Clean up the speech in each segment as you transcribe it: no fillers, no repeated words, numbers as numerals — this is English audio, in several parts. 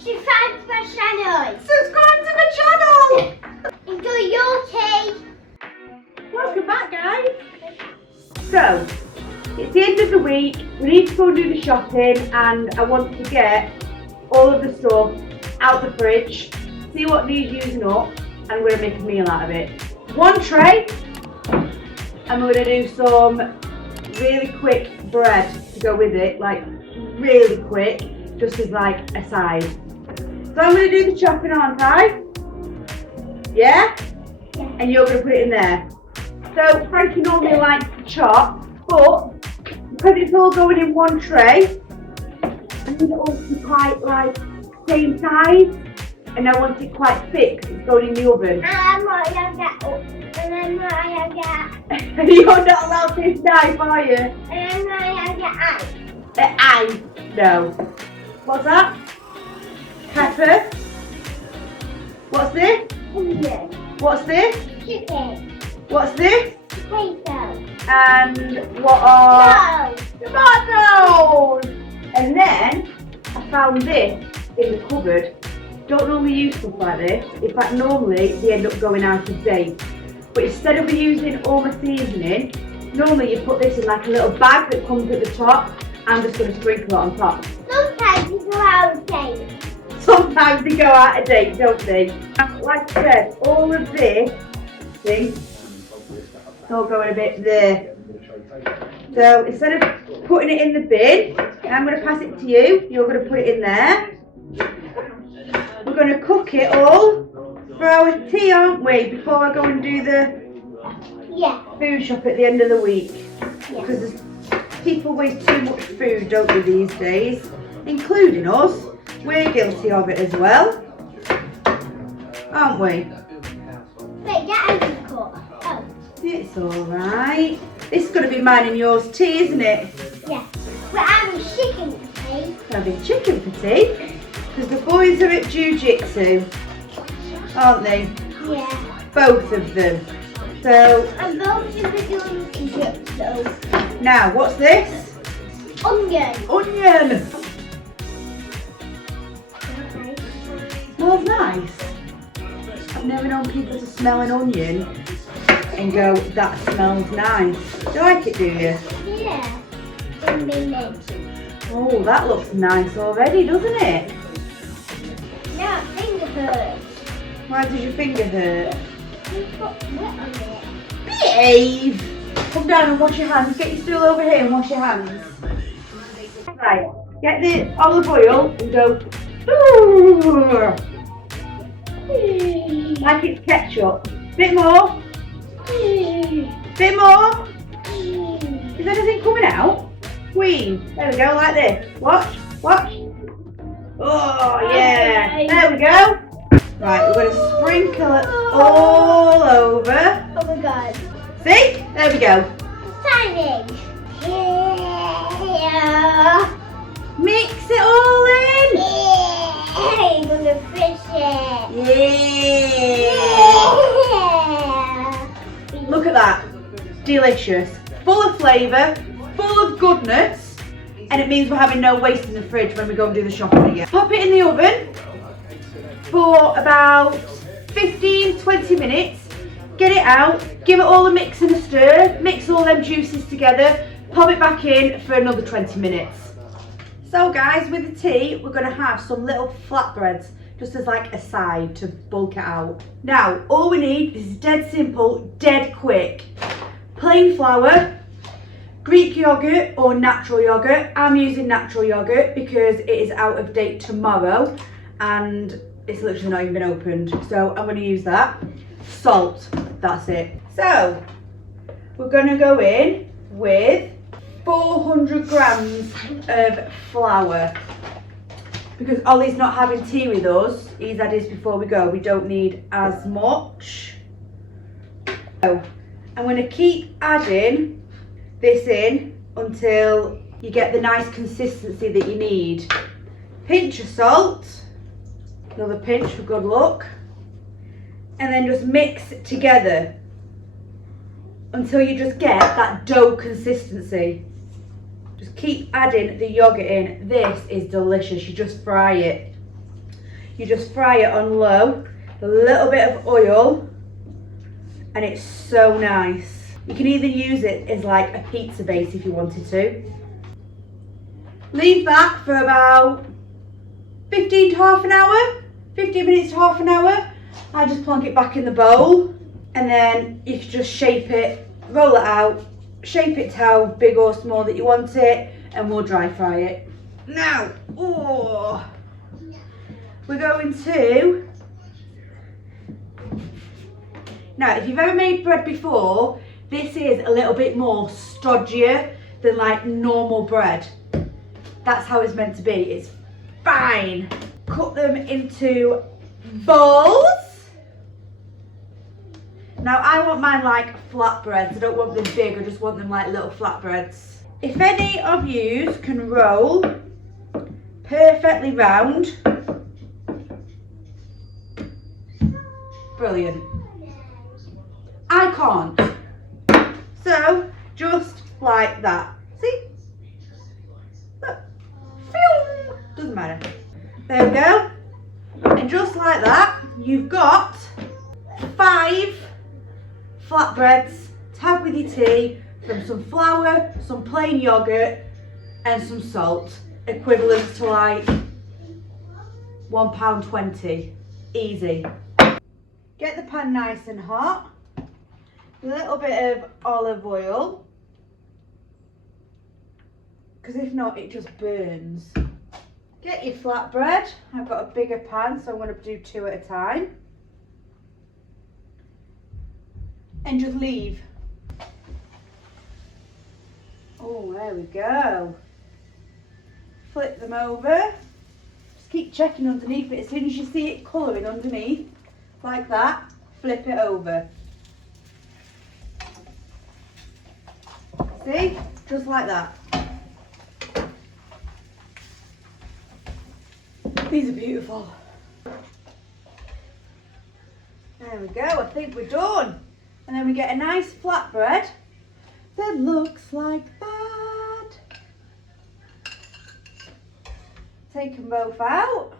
Subscribe to my channel. Subscribe to my channel. Enjoy your tea. Welcome back, guys. So, it's the end of the week. We need to go and do the shopping, and I want to get all of the stuff out the fridge, see what needs using up, and I'm going to make a meal out of it. One tray, and we're going to do some really quick bread to go with it, like really quick, just as like a side. So I'm going to do the chopping, aren't I? Yeah? And you're going to put it in there. So Frankie normally likes to chop, but because it's all going in one tray, I need it all to be quite like same size, and I want it quite thick because it's going in the oven. You're not allowed this knife, are you? Eye. No. What's that? Pepper. What's this? Onion. What's this? Chicken. What's this? Potato. And what are No. tomatoes? And then I found this in the cupboard. Don't normally use stuff like this. In fact, normally they end up going out of date. But instead of using all my seasoning, normally you put this in like a little bag that comes at the top. I'm just going to sprinkle it on top. Sometimes you go out of date. Sometimes they go out of date, don't they? Like I said, all of this thing, it's all going a bit there. So instead of putting it in the bin, I'm going to pass it to you. You're going to put it in there. We're going to cook it all for our tea, aren't we? Before I go and do the food shop at the end of the week. Because people waste too much food, don't they, these days? Including us. We're guilty of it as well. Aren't we? Wait, that isn't cooked. Oh. It's alright. This is going to be mine and yours tea, isn't it? Yeah. We're having chicken tea. We're having chicken for tea. Because the boys are at jiu-jitsu, aren't they? Yeah. Both of them. So, And both of them are doing jiu-jitsu. now, what's this? Onion. Onion. Smells nice. I've never known people to smell an onion and go, that smells nice. Do you like it, do you? Yeah. Oh, that looks nice already, doesn't it? Yeah, finger hurts. Why does your finger hurt? You put wet on it. Behave! Come down and wash your hands. Get your stool over here and wash your hands. Right, get the olive oil and go, ooh, like it's ketchup. Bit more. Bit more. Is anything coming out? Queen. There we go, like this. Watch, watch. Oh, yeah. There we go. Right, we're going to sprinkle it all over. Oh my god. See? There we go. Timing. Yeah. Mix it all in. Yeah. I'm gonna fish it. Yeah. Look at that. Delicious. Full of flavour, full of goodness, and it means we're having no waste in the fridge when we go and do the shopping again. Pop it in the oven for about 15-20 minutes. Get it out, give it all a mix and a stir, mix all them juices together, pop it back in for another 20 minutes. So guys, with the tea, we're going to have some little flatbreads, just as like a side to bulk it out. Now, all we need is dead simple, dead quick. Plain flour, Greek yogurt or natural yogurt. I'm using natural yogurt because it is out of date tomorrow and it's literally not even been opened. So I'm going to use that. Salt, that's it. So we're going to go in with 400 grams of flour. Because Ollie's not having tea with us, he's had his before we go. We don't need as much. So I'm going to keep adding this in until you get the nice consistency that you need. Pinch of salt, another pinch for good luck, and then just mix it together until you just get that dough consistency. Just keep adding the yogurt in. This is delicious. You just fry it. You just fry it on low, a little bit of oil, and it's so nice. You can either use it as like a pizza base if you wanted to. Leave that for about 15 to half an hour, 15 minutes to half an hour. I just plonk it back in the bowl, and then you can just shape it, roll it out, shape it to how big or small that you want it, and we'll dry fry it. Now, we're going to, now if you've ever made bread before, this is a little bit more stodgier than like normal bread. That's how it's meant to be. It's fine. Cut them into balls. Now I want mine like flatbreads. I don't want them big, I just want them like little flatbreads. If any of you can roll perfectly round, brilliant. I can't. So just like that. See? Look. Doesn't matter. There we go. And just like that, you've got 5 flatbreads to have with your tea from some flour, some plain yogurt, and some salt, equivalent to like £1.20. Easy. Get the pan nice and hot. A little bit of olive oil, because if not it just burns. Get your flatbread. I've got a bigger pan, so I'm going to do 2 at a time. And just leave. Oh, there we go. Flip them over. Just keep checking underneath it. As soon as you see it colouring underneath, like that, flip it over. See? Just like that. These are beautiful. There we go, I think we're done. And then we get a nice flatbread that looks like that. Take them both out.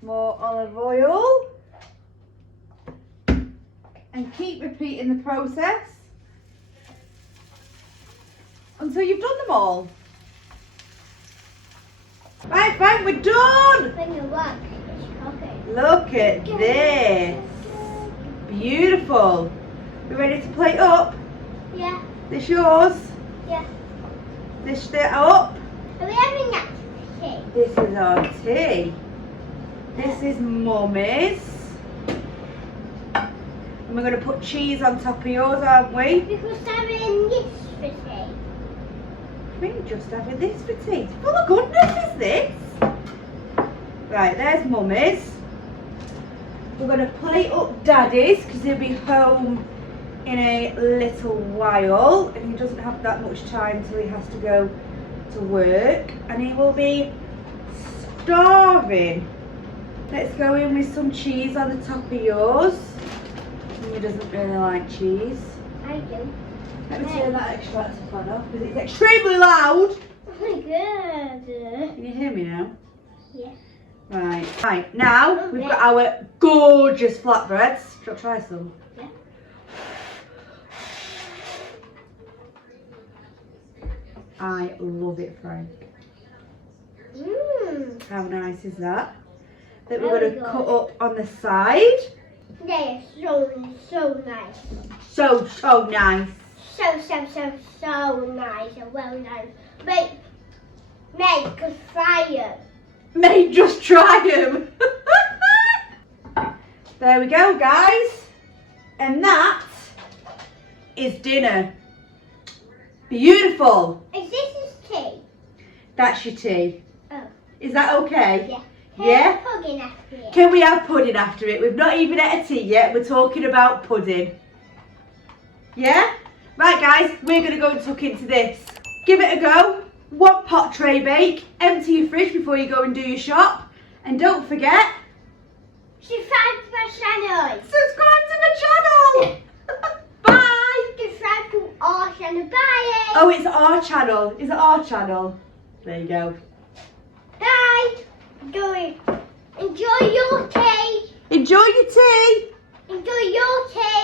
More olive oil. And keep repeating the process until you've done them all. Right, fine, we're done! Look at this. Beautiful. You ready to plate up? Yeah. This yours? Yeah. Dish that up. Are we having that tea? This is our tea. This is Mummy's. And we're going to put cheese on top of yours, aren't we? Because I'm having this for tea. We're just having this for tea. Full of goodness is this. Right, there's Mummy's. We're going to plate up Daddy's because he'll be home in a little while and he doesn't have that much time till he has to go to work and he will be starving. Let's go in with some cheese on the top of yours. Mummy doesn't really like cheese. I do. Let me turn that extractor fan off because it's extremely loud. Oh my god. Can you hear me now? Yeah. Right, now we've got our gorgeous flatbreads. Do you want to try some? Yeah. I love it, Frank. How nice is that? That we're going to cut up on the side. They are so nice. So nice. So nice and well done. Mate, just fry it. Mate, just try them. There we go, guys. And that is dinner. Beautiful. Is this his tea? That's your tea. Oh. Is that okay? Yeah. Yeah? Pudding after it. Can we have pudding after it? We've not even had a tea yet. We're talking about pudding. Yeah? Right, guys, we're going to go and tuck into this. Give it a go. 1 pot tray bake. Empty your fridge before you go and do your shop. And don't forget, Subscribe to my channel. subscribe to my channel. Bye. Subscribe to our channel. Bye. Oh, it's our channel. Is it our channel? There you go. Bye. Going. Enjoy your tea. Enjoy your tea.